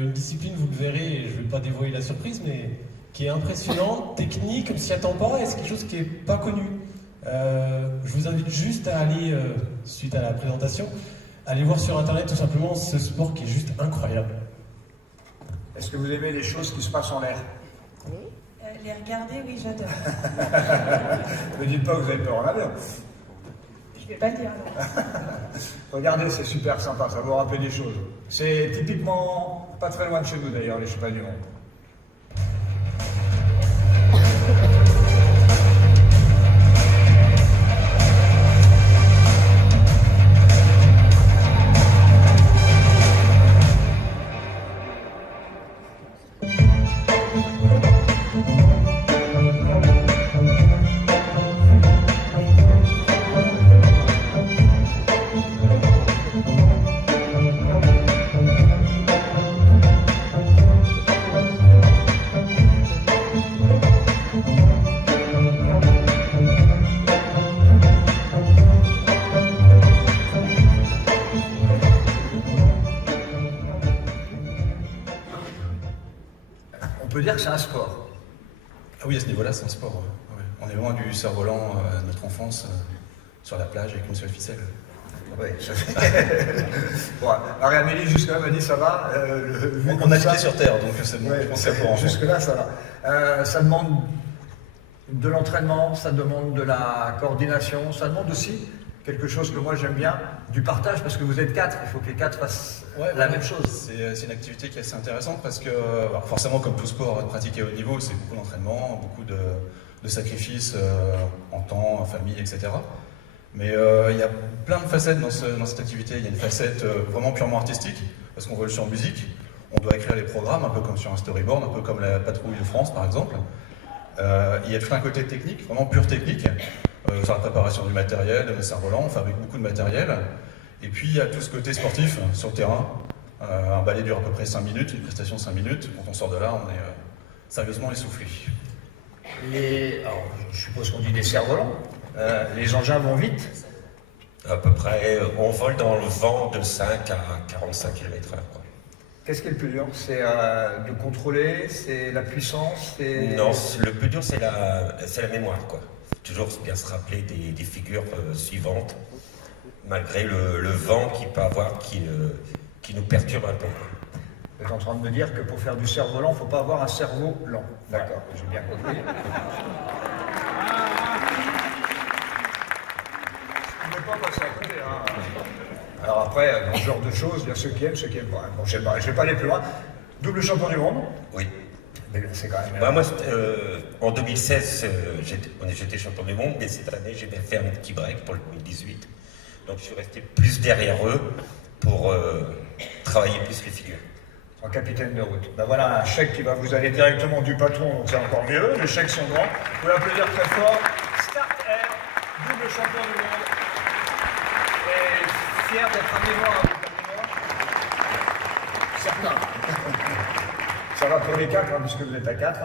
Une discipline, vous le verrez, et je ne vais pas dévoiler la surprise, mais qui est impressionnante, technique, on s'y attend pas, et c'est quelque chose qui n'est pas connu. Je vous invite juste à aller, suite à la présentation, aller voir sur internet tout simplement ce sport qui est juste incroyable. Est-ce que vous aimez les choses qui se passent en l'air? Les regarder, oui, j'adore. Ne dites pas que vous avez peur en avion. Je vais pas le dire, non. Regardez, c'est super sympa, ça vous rappelle des choses. C'est typiquement pas très loin de chez nous d'ailleurs, les championnats du monde. On peut dire que c'est un sport. Ah oui, à ce niveau-là, c'est un sport. Ouais. On est loin du cerf-volant à notre enfance, sur la plage avec une seule ficelle. Oui, bon, Marie-Amélie, jusque-là, m'a dit ça va. On a quitté sur Terre, donc c'est bon, ouais, je pense que c'est pour enfants. jusque-là, ça va. Ça demande de l'entraînement, ça demande de la coordination, ça demande aussi quelque chose que moi j'aime bien, du partage, parce que vous êtes 4, il faut que les 4 fassent la même chose. C'est une activité qui est assez intéressante parce que, alors forcément, comme tout sport pratiqué à haut niveau, c'est beaucoup d'entraînement, beaucoup de sacrifices en temps, en famille, etc. Mais il y a plein de facettes dans cette activité. Il y a une facette vraiment purement artistique, parce qu'on voit le champ de musique, on doit écrire les programmes, un peu comme sur un storyboard, un peu comme la patrouille de France par exemple. Il y a tout un côté technique, vraiment pure technique, sur la préparation du matériel, de cerf-volant, on fabrique beaucoup de matériel. Et puis il y a tout ce côté sportif sur le terrain. Un balai dure à peu près 5 minutes, une prestation 5 minutes. Quand on sort de là, on est sérieusement essoufflé. Alors, je suppose qu'on dit des cerfs-volants. Les engins vont vite. À peu près, on vole dans le vent de 5 à 45 km/h. Qu'est-ce qui est le plus dur? C'est de contrôler, c'est la puissance, c'est... Non, le plus dur, c'est la mémoire, quoi. Toujours bien se rappeler des figures suivantes, malgré le vent qu'il peut avoir qui nous perturbe un peu. Vous êtes en train de me dire que pour faire du cerf-volant, il ne faut pas avoir un cerveau lent. D'accord, j'ai bien compris. Je ne veux pas passer à côté, hein. Alors après, dans ce genre de choses, il y a ceux qui aiment, ceux qui n'aiment pas. Bon, je ne vais pas aller plus loin. Double champion du monde. Oui. Mais c'est quand même... Bah, moi, en 2016, j'étais champion du monde, mais cette année, j'ai bien fait un petit break pour le 2018. Donc je suis resté plus derrière eux pour travailler plus les figures. En capitaine de route. Ben voilà un chèque qui va vous aller directement du patron, donc c'est encore mieux. Les chèques sont grands. Vous pouvez applaudir très fort. Start Air, double champion du monde. Et fier d'être un mémoire à vous. Certain. Ça va pour les 4, hein, puisque vous êtes à 4.